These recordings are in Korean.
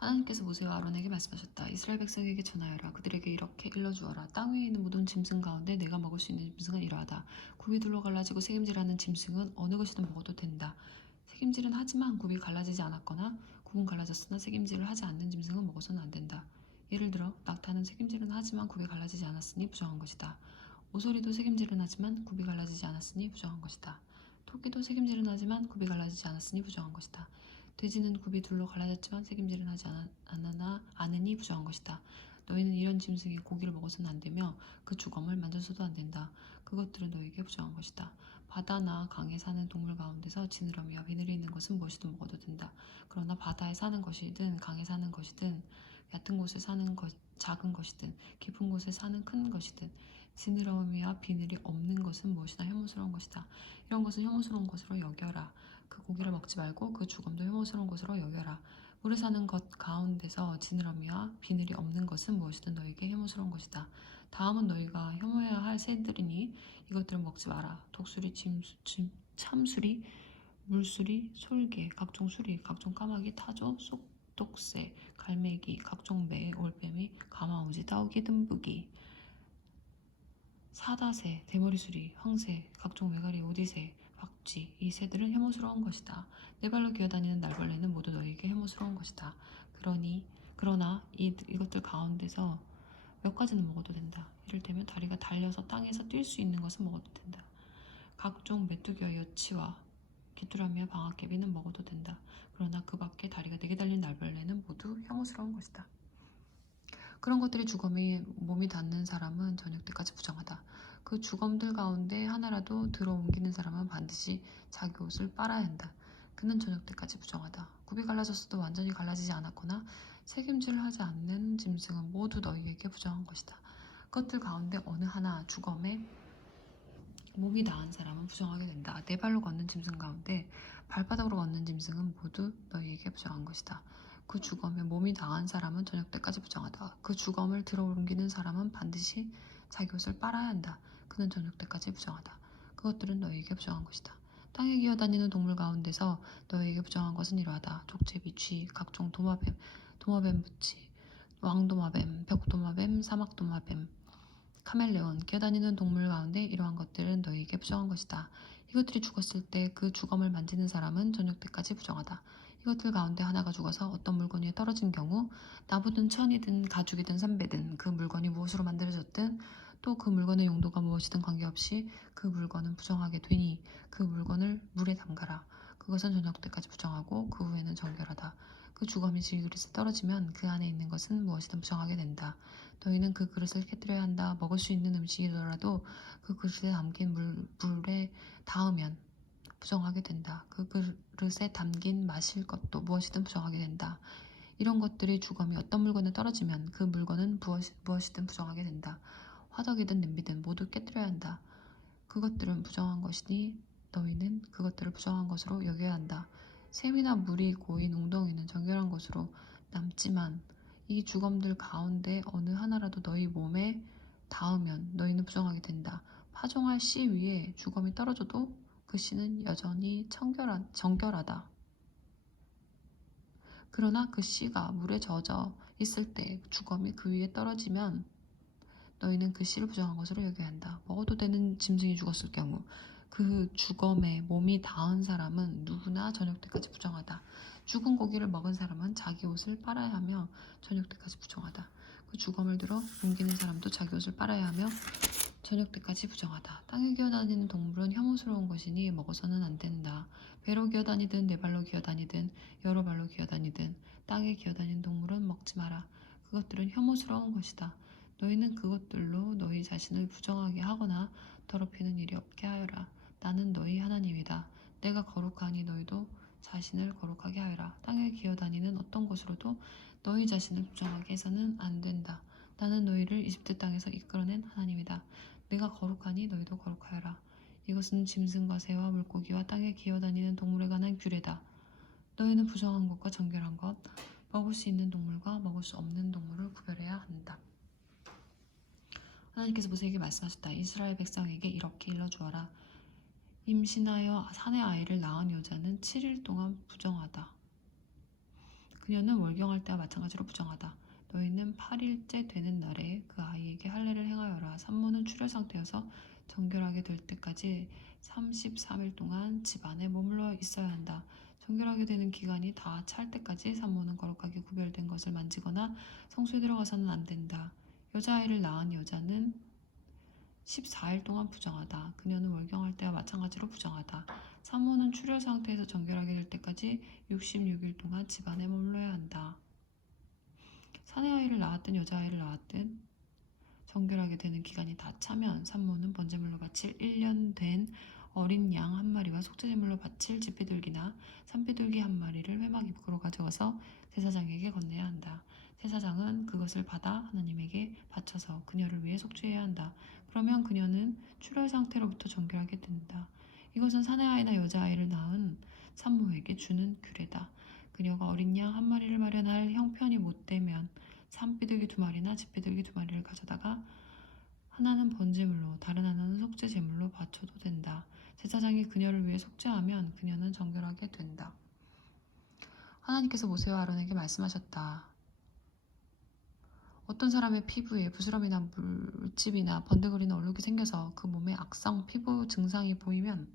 하나님께서 모세와 아론에게 말씀하셨다. 이스라엘 백성에게 전하여라. 그들에게 이렇게 일러주어라. 땅 위에 있는 모든 짐승 가운데 내가 먹을 수 있는 짐승은 이러하다. 굽이 둘러 갈라지고 새김질하는 짐승은 어느 것이든 먹어도 된다. 새김질은 하지만 굽이 갈라지지 않았거나 굽은 갈라졌으나 새김질을 하지 않는 짐승은 먹어서는 안 된다. 예를 들어 낙타는 새김질은 하지만 굽이 갈라지지 않았으니 부정한 것이다. 오소리도 새김질은 하지만 굽이 갈라지지 않았으니 부정한 것이다. 토끼도 새김질은 하지만 굽이 갈라지지 않았으니 부정한 것이다. 돼지는 굽이 둘로 갈라졌지만 새김질은 하지 않으니 부정한 것이다. 너희는 이런 짐승의 고기를 먹어서는 안 되며 그 주검을 만져서도 안 된다. 그것들은 너희에게 부정한 것이다. 바다나 강에 사는 동물 가운데서 지느러미와 비늘이 있는 것은 무엇이든 먹어도 된다. 그러나 바다에 사는 것이든 강에 사는 것이든 얕은 곳에 사는 작은 것이든 깊은 곳에 사는 큰 것이든 지느러미와 비늘이 없는 것은 무엇이나 혐오스러운 것이다. 이런 것은 혐오스러운 것으로 여겨라. 그 고기를 먹지 말고 그 주검도 혐오스러운 것으로 여겨라. 물에 사는 것 가운데서 지느러미와 비늘이 없는 것은 무엇이든 너희에게 혐오스러운 것이다. 다음은 너희가 혐오해야 할 새들이니 이것들은 먹지 마라. 독수리, 참수리, 물수리, 솔개, 각종 수리, 각종 까마귀, 타조, 속독새, 갈매기, 각종 매, 올빼미, 가마우지, 따오기, 듬부기, 사다새, 대머리수리, 황새, 각종 메가리, 오디새, 박쥐, 이 새들은 혐오스러운 것이다. 네 발로 기어다니는 날벌레는 모두 너희에게 혐오스러운 것이다. 그러나 이것들 가운데서 몇 가지는 먹어도 된다. 이를테면 다리가 달려서 땅에서 뛸 수 있는 것은 먹어도 된다. 각종 메뚜기와 여치와 귀뚜라미와 방아깨비는 먹어도 된다. 그러나 그 밖에 다리가 4개 달린 날벌레는 모두 혐오스러운 것이다. 그런 것들이 주검에 몸이 닿는 사람은 저녁 때까지 부정하다. 그 주검들 가운데 하나라도 들어옮기는 사람은 반드시 자기 옷을 빨아야 한다. 그는 저녁 때까지 부정하다. 굽이 갈라졌어도 완전히 갈라지지 않았거나 새김질을 하지 않는 짐승은 모두 너희에게 부정한 것이다. 그것들 가운데 어느 하나 주검에 몸이 닿은 사람은 부정하게 된다. 네 발로 걷는 짐승 가운데 발바닥으로 걷는 짐승은 모두 너희에게 부정한 것이다. 그 주검에 몸이 닿은 사람은 저녁 때까지 부정하다. 그 주검을 들어 옮기는 사람은 반드시 자기 옷을 빨아야 한다. 그는 저녁 때까지 부정하다. 그것들은 너희에게 부정한 것이다. 땅에 기어다니는 동물 가운데서 너희에게 부정한 것은 이러하다. 족제비, 쥐, 각종 도마뱀, 도마뱀붙이, 왕도마뱀, 벽도마뱀, 사막도마뱀, 카멜레온, 기어다니는 동물 가운데 이러한 것들은 너희에게 부정한 것이다. 이것들이 죽었을 때 그 주검을 만지는 사람은 저녁 때까지 부정하다. 이것들 가운데 하나가 죽어서 어떤 물건 위에 떨어진 경우 나무든 천이든 가죽이든 삼배든 그 물건이 무엇으로 만들어졌든 또 그 물건의 용도가 무엇이든 관계없이 그 물건은 부정하게 되니 그 물건을 물에 담가라. 그것은 저녁 때까지 부정하고 그 후에는 정결하다. 그 주검이 질그릇에 떨어지면 그 안에 있는 것은 무엇이든 부정하게 된다. 너희는 그 그릇을 깨뜨려야 한다. 먹을 수 있는 음식이더라도 그 그릇에 담긴 물에 닿으면 부정하게 된다. 그 그릇에 담긴 마실 것도 무엇이든 부정하게 된다. 이런 것들이 주검이 어떤 물건에 떨어지면 그 물건은 무엇이든 부정하게 된다. 화덕이든 냄비든 모두 깨뜨려야 한다. 그것들은 부정한 것이니 너희는 그것들을 부정한 것으로 여겨야 한다. 샘이나 물이 고인 웅덩이는 정결한 것으로 남지만 이 주검들 가운데 어느 하나라도 너희 몸에 닿으면 너희는 부정하게 된다. 파종할 씨 위에 주검이 떨어져도 그 씨는 여전히 정결하다. 그러나 그 씨가 물에 젖어 있을 때 주검이 그 위에 떨어지면 너희는 그 씨를 부정한 것으로 여겨야 한다. 먹어도 되는 짐승이 죽었을 경우 그 주검에 몸이 닿은 사람은 누구나 저녁 때까지 부정하다. 죽은 고기를 먹은 사람은 자기 옷을 빨아야 하며 저녁 때까지 부정하다. 그 주검을 들어 옮기는 사람도 자기 옷을 빨아야 하며 저녁 때까지 부정하다. 땅에 기어다니는 동물은 혐오스러운 것이니 먹어서는 안 된다. 배로 기어다니든 네 발로 기어다니든 여러 발로 기어다니든 땅에 기어다니는 동물은 먹지 마라. 그것들은 혐오스러운 것이다. 너희는 그것들로 너희 자신을 부정하게 하거나 더럽히는 일이 없게 하여라. 나는 너희 하나님이다. 내가 거룩하니 너희도 자신을 거룩하게 하여라. 땅에 기어다니는 어떤 것으로도 너희 자신을 부정하게 해서는 안 된다. 나는 너희를 이집트 땅에서 이끌어낸 하나님이다. 내가 거룩하니 너희도 거룩하여라. 이것은 짐승과 새와 물고기와 땅에 기어다니는 동물에 관한 규례다. 너희는 부정한 것과 정결한 것, 먹을 수 있는 동물과 먹을 수 없는 동물을 구별해야 한다. 하나님께서 모세에게 말씀하셨다. 이스라엘 백성에게 이렇게 일러주어라. 임신하여 사내 아이를 낳은 여자는 7일 동안 부정하다. 그녀는 월경할 때와 마찬가지로 부정하다. 너희는 8일째 되는 날에 그 아이에게 할례를 행하여라. 산모는 출혈 상태여서 정결하게 될 때까지 33일 동안 집 안에 머물러 있어야 한다. 정결하게 되는 기간이 다 찰 때까지 산모는 거룩하게 구별된 것을 만지거나 성소에 들어가서는 안 된다. 여자아이를 낳은 여자는 14일 동안 부정하다. 그녀는 월경할 때와 마찬가지로 부정하다. 산모는 출혈 상태에서 정결하게 될 때까지 66일 동안 집 안에 머물러야 한다. 사내아이를 낳았든 여자아이를 낳았든 정결하게 되는 기간이 다 차면 산모는 번제물로 바칠 1년 된 어린 양 한 마리와 속죄제물로 바칠 집비둘기나 산비둘기 한 마리를 회막 입구로 가져가서 제사장에게 건네야 한다. 제사장은 그것을 받아 하나님에게 바쳐서 그녀를 위해 속죄해야 한다. 그러면 그녀는 출혈 상태로부터 정결하게 된다. 이것은 사내아이나 여자아이를 낳은 산모에게 주는 규례다. 그녀가 어린 양 한 마리를 마련할 형편이 못 되면 산비둘기 2마리나 집비둘기 2마리를 가져다가 하나는 번제물로 다른 하나는 속죄 제물로 바쳐도 된다. 제사장이 그녀를 위해 속죄하면 그녀는 정결하게 된다. 하나님께서 모세와 아론에게 말씀하셨다. 어떤 사람의 피부에 부스럼이나 물집이나 번데거리나 얼룩이 생겨서 그 몸에 악성 피부 증상이 보이면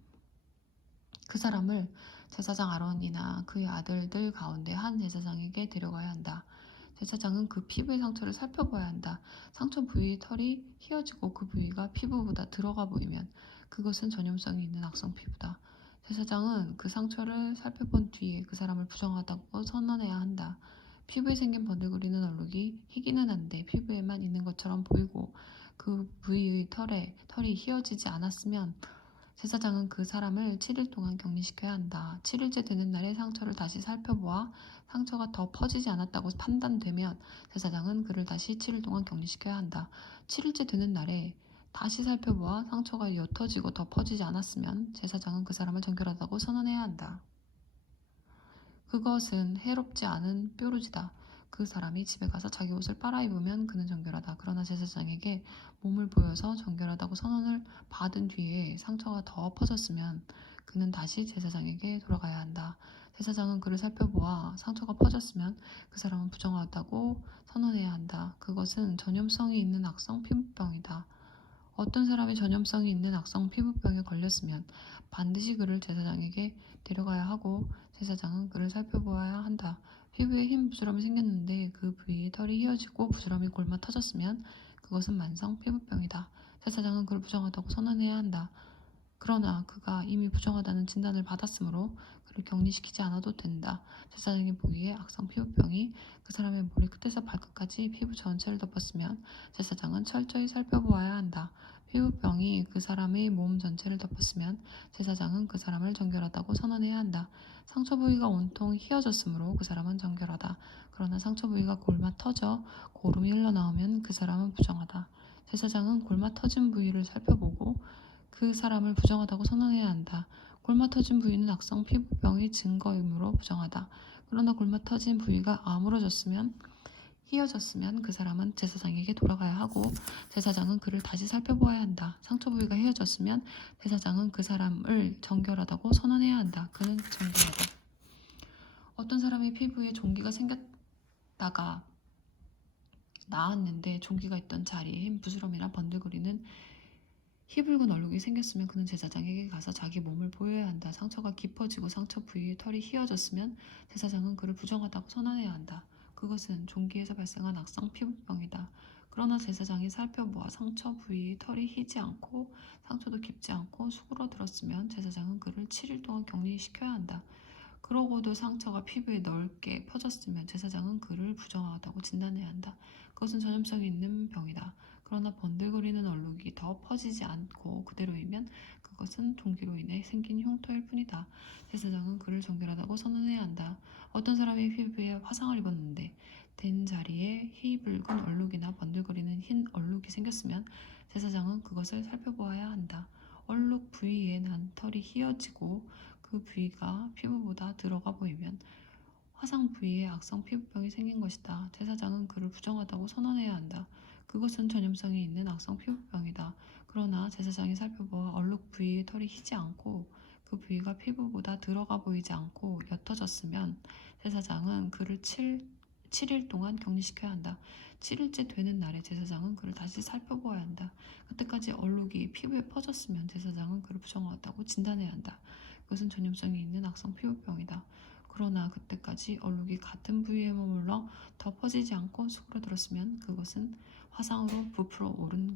그 사람을 제사장 아론이나 그의 아들들 가운데 한 제사장에게 데려가야 한다. 제사장은 그 피부의 상처를 살펴봐야 한다. 상처 부위 털이 휘어지고 그 부위가 피부보다 들어가 보이면 그것은 전염성이 있는 악성 피부다. 제사장은 그 상처를 살펴본 뒤에 그 사람을 부정하다고 선언해야 한다. 피부에 생긴 번들거리는 얼룩이 희기는 한데 피부에만 있는 것처럼 보이고 그 부위의 털이 휘어지지 않았으면 제사장은 그 사람을 7일 동안 격리시켜야 한다. 7일째 되는 날에 상처를 다시 살펴보아 상처가 더 퍼지지 않았다고 판단되면 제사장은 그를 다시 7일 동안 격리시켜야 한다. 7일째 되는 날에 다시 살펴보아 상처가 옅어지고 더 퍼지지 않았으면 제사장은 그 사람을 정결하다고 선언해야 한다. 그것은 해롭지 않은 뾰루지다. 그 사람이 집에 가서 자기 옷을 빨아입으면 그는 정결하다. 그러나 제사장에게 몸을 보여서 정결하다고 선언을 받은 뒤에 상처가 더 퍼졌으면 그는 다시 제사장에게 돌아가야 한다. 제사장은 그를 살펴보아 상처가 퍼졌으면 그 사람은 부정하다고 선언해야 한다. 그것은 전염성이 있는 악성 피부병이다. 어떤 사람이 전염성이 있는 악성 피부병에 걸렸으면 반드시 그를 제사장에게 데려가야 하고 제사장은 그를 살펴보아야 한다. 피부에 흰 부스럼이 생겼는데 그 부위에 털이 휘어지고 부스럼이 골마 터졌으면 그것은 만성 피부병이다. 제사장은 그를 부정하다고 선언해야 한다. 그러나 그가 이미 부정하다는 진단을 받았으므로 그를 격리시키지 않아도 된다. 제사장이 보기에 악성 피부병이 그 사람의 머리 끝에서 발끝까지 피부 전체를 덮었으면 제사장은 철저히 살펴보아야 한다. 피부병이 그 사람의 몸 전체를 덮었으면 제사장은 그 사람을 정결하다고 선언해야 한다. 상처 부위가 온통 휘어졌으므로 그 사람은 정결하다. 그러나 상처 부위가 골마 터져 고름이 흘러나오면 그 사람은 부정하다. 제사장은 골마 터진 부위를 살펴보고 그 사람을 부정하다고 선언해야 한다. 골마 터진 부위는 악성 피부병의 증거이므로 부정하다. 그러나 골마 터진 부위가 휘어졌으면 그 사람은 제사장에게 돌아가야 하고 제사장은 그를 다시 살펴보아야 한다. 상처 부위가 휘어졌으면 제사장은 그 사람을 정결하다고 선언해야 한다. 그는 정결하다. 어떤 사람의 피부에 종기가 생겼다가 나았는데 종기가 있던 자리에 흰 부스럼이나 번들거리는 희붉은 얼룩이 생겼으면 그는 제사장에게 가서 자기 몸을 보여야 한다. 상처가 깊어지고 상처 부위에 털이 휘어졌으면 제사장은 그를 부정하다고 선언해야 한다. 그것은 종기에서 발생한 악성 피부병이다. 그러나 제사장이 살펴보아 상처 부위에 털이 휘지 않고 상처도 깊지 않고 수그러들었으면 제사장은 그를 7일 동안 격리시켜야 한다. 그러고도 상처가 피부에 넓게 퍼졌으면 제사장은 그를 부정하다고 진단해야 한다. 그것은 전염성이 있는 병이다. 그러나 번들거리는 얼룩이 더 퍼지지 않고 그대로이면 그것은 종기로 인해 생긴 흉터일 뿐이다. 제사장은 그를 정결하다고 선언해야 한다. 어떤 사람이 피부에 화상을 입었는데 된 자리에 희붉은 얼룩이나 번들거리는 흰 얼룩이 생겼으면 제사장은 그것을 살펴보아야 한다. 얼룩 부위에 난 털이 휘어지고 그 부위가 피부보다 들어가 보이면 화상 부위에 악성 피부병이 생긴 것이다. 제사장은 그를 부정하다고 선언해야 한다. 그것은 전염성이 있는 악성 피부병이다. 그러나 제사장이 살펴보아 얼룩 부위에 털이 휘지 않고 그 부위가 피부보다 들어가 보이지 않고 옅어졌으면 제사장은 그를 7일 동안 격리시켜야 한다. 7일째 되는 날에 제사장은 그를 다시 살펴보아야 한다. 그때까지 얼룩이 피부에 퍼졌으면 제사장은 그를 부정하다고 진단해야 한다. 이것은 전염성이 있는 악성 피부병이다. 그러나 그때까지 얼룩이 같은 부위에 머물러 더 퍼지지 않고 수그러들었으면 그것은 화상으로 부풀어 오른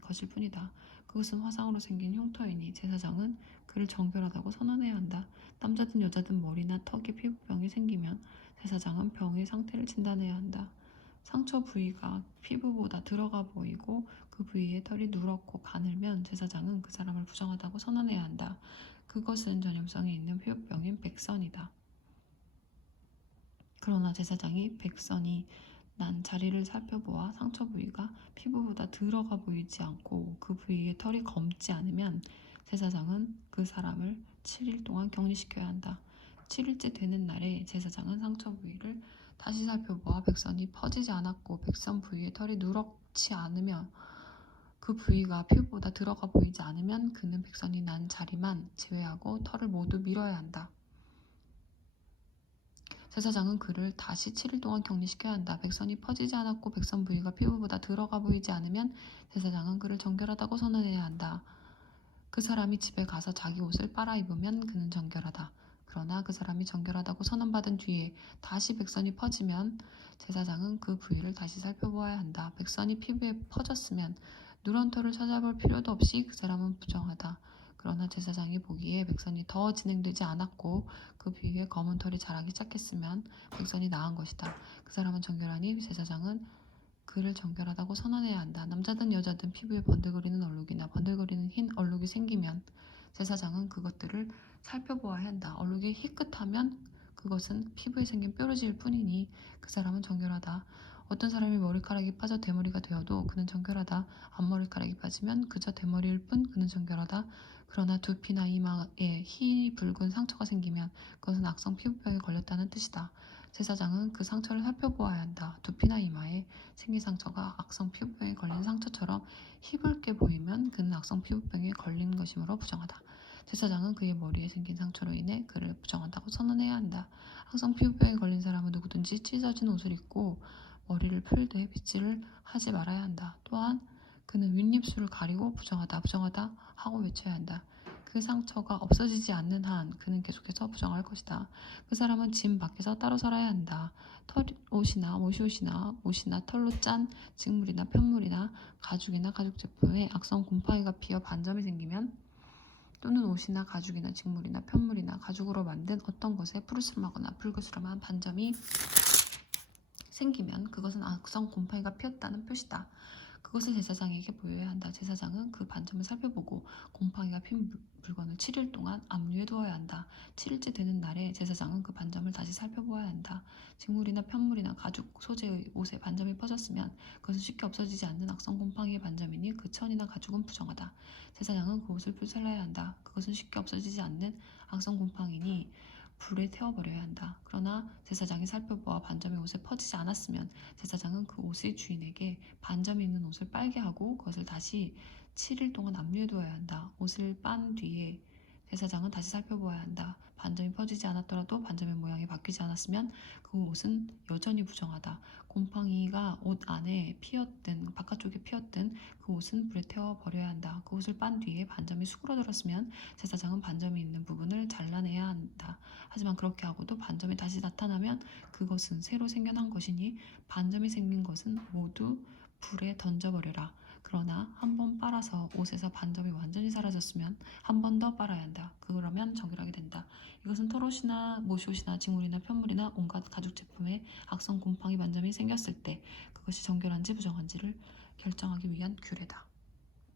것일 뿐이다. 그것은 화상으로 생긴 흉터이니 제사장은 그를 정결하다고 선언해야 한다. 남자든 여자든 머리나 턱에 피부병이 생기면 제사장은 병의 상태를 진단해야 한다. 상처 부위가 피부보다 들어가 보이고 그 부위에 털이 누렇고 가늘면 제사장은 그 사람을 부정하다고 선언해야 한다. 그것은 전염성이 있는 피부병인 백선이다. 그러나 제사장이 백선이 난 자리를 살펴보아 상처 부위가 피부보다 들어가 보이지 않고 그 부위에 털이 검지 않으면 제사장은 그 사람을 7일 동안 격리시켜야 한다. 7일째 되는 날에 제사장은 상처 부위를 다시 살펴보아 백선이 퍼지지 않았고 백선 부위에 털이 누렇지 않으며 그 부위가 피부보다 들어가 보이지 않으면 그는 백선이 난 자리만 제외하고 털을 모두 밀어야 한다. 제사장은 그를 다시 7일 동안 격리시켜야 한다. 백선이 퍼지지 않았고 백선 부위가 피부보다 들어가 보이지 않으면 제사장은 그를 정결하다고 선언해야 한다. 그 사람이 집에 가서 자기 옷을 빨아 입으면 그는 정결하다. 그러나 그 사람이 정결하다고 선언받은 뒤에 다시 백선이 퍼지면 제사장은 그 부위를 다시 살펴보아야 한다. 백선이 피부에 퍼졌으면 누런 털을 찾아볼 필요도 없이 그 사람은 부정하다. 그러나 제사장이 보기에 백선이 더 진행되지 않았고 그 부위에 검은 털이 자라기 시작했으면 백선이 나은 것이다. 그 사람은 정결하니 제사장은 그를 정결하다고 선언해야 한다. 남자든 여자든 피부에 번들거리는 얼룩이나 번들거리는 흰 얼룩이 생기면 제사장은 그것들을 살펴보아야 한다. 얼룩이 희끗하면 그것은 피부에 생긴 뾰루지일 뿐이니 그 사람은 정결하다. 어떤 사람이 머리카락이 빠져 대머리가 되어도 그는 정결하다. 앞머리카락이 빠지면 그저 대머리일 뿐 그는 정결하다. 그러나 두피나 이마에 희 붉은 상처가 생기면 그것은 악성 피부병에 걸렸다는 뜻이다. 제사장은 그 상처를 살펴보아야 한다. 두피나 이마에 생긴 상처가 악성 피부병에 걸린 상처처럼 희붉게 보이면 그는 악성 피부병에 걸린 것이므로 부정하다. 제사장은 그의 머리에 생긴 상처로 인해 그를 부정한다고 선언해야 한다. 악성 피부병에 걸린 사람은 누구든지 찢어진 옷을 입고 머리를 풀되 빗질을 하지 말아야 한다. 또한 그는 윗입술을 가리고 부정하다, 부정하다 하고 외쳐야 한다. 그 상처가 없어지지 않는 한 그는 계속해서 부정할 것이다. 그 사람은 집 밖에서 따로 살아야 한다. 옷이나 옷이나 털로 짠 직물이나 편물이나 가죽이나 가죽 제품에 악성 곰팡이가 피어 반점이 생기면 또는 옷이나 가죽이나 직물이나 편물이나 가죽으로 만든 어떤 것에 푸르스름하거나 붉으스름한 반점이 생기면 그것은 악성 곰팡이가 피었다는 표시다. 그것을 제사장에게 보여야 한다. 제사장은 그 반점을 살펴보고 곰팡이가 핀 물건을 7일 동안 압류해 두어야 한다. 7일째 되는 날에 제사장은 그 반점을 다시 살펴보아야 한다. 직물이나 편물이나 가죽, 소재의 옷에 반점이 퍼졌으면 그것은 쉽게 없어지지 않는 악성 곰팡이의 반점이니 그 천이나 가죽은 부정하다. 제사장은 그 옷을 불살라야 한다. 그것은 쉽게 없어지지 않는 악성 곰팡이니 불에 태워버려야 한다. 그러나 제사장이 살펴보아 반점이 옷에 퍼지지 않았으면 제사장은 그 옷의 주인에게 반점이 있는 옷을 빨게 하고 그것을 다시 7일 동안 압류해 두어야 한다. 옷을 빤 뒤에 제사장은 다시 살펴보아야 한다. 반점이 퍼지지 않았더라도 반점의 모양이 바뀌지 않았으면 그 옷은 여전히 부정하다. 곰팡이가 옷 안에 피었든 바깥쪽에 피었든 그 옷은 불에 태워 버려야 한다. 그 옷을 빤 뒤에 반점이 수그러들었으면 제사장은 반점이 있는 부분을 잘라내야 한다. 하지만 그렇게 하고도 반점이 다시 나타나면 그것은 새로 생겨난 것이니 반점이 생긴 것은 모두 불에 던져버려라. 그러나 한 번 빨아서 옷에서 반점이 완전히 사라졌으면 한 번 더 빨아야 한다. 그러면 정결하게 된다. 이것은 털옷이나 모시옷이나 직물이나 편물이나 온갖 가죽 제품에 악성 곰팡이 반점이 생겼을 때 그것이 정결한지 부정한지를 결정하기 위한 규례다.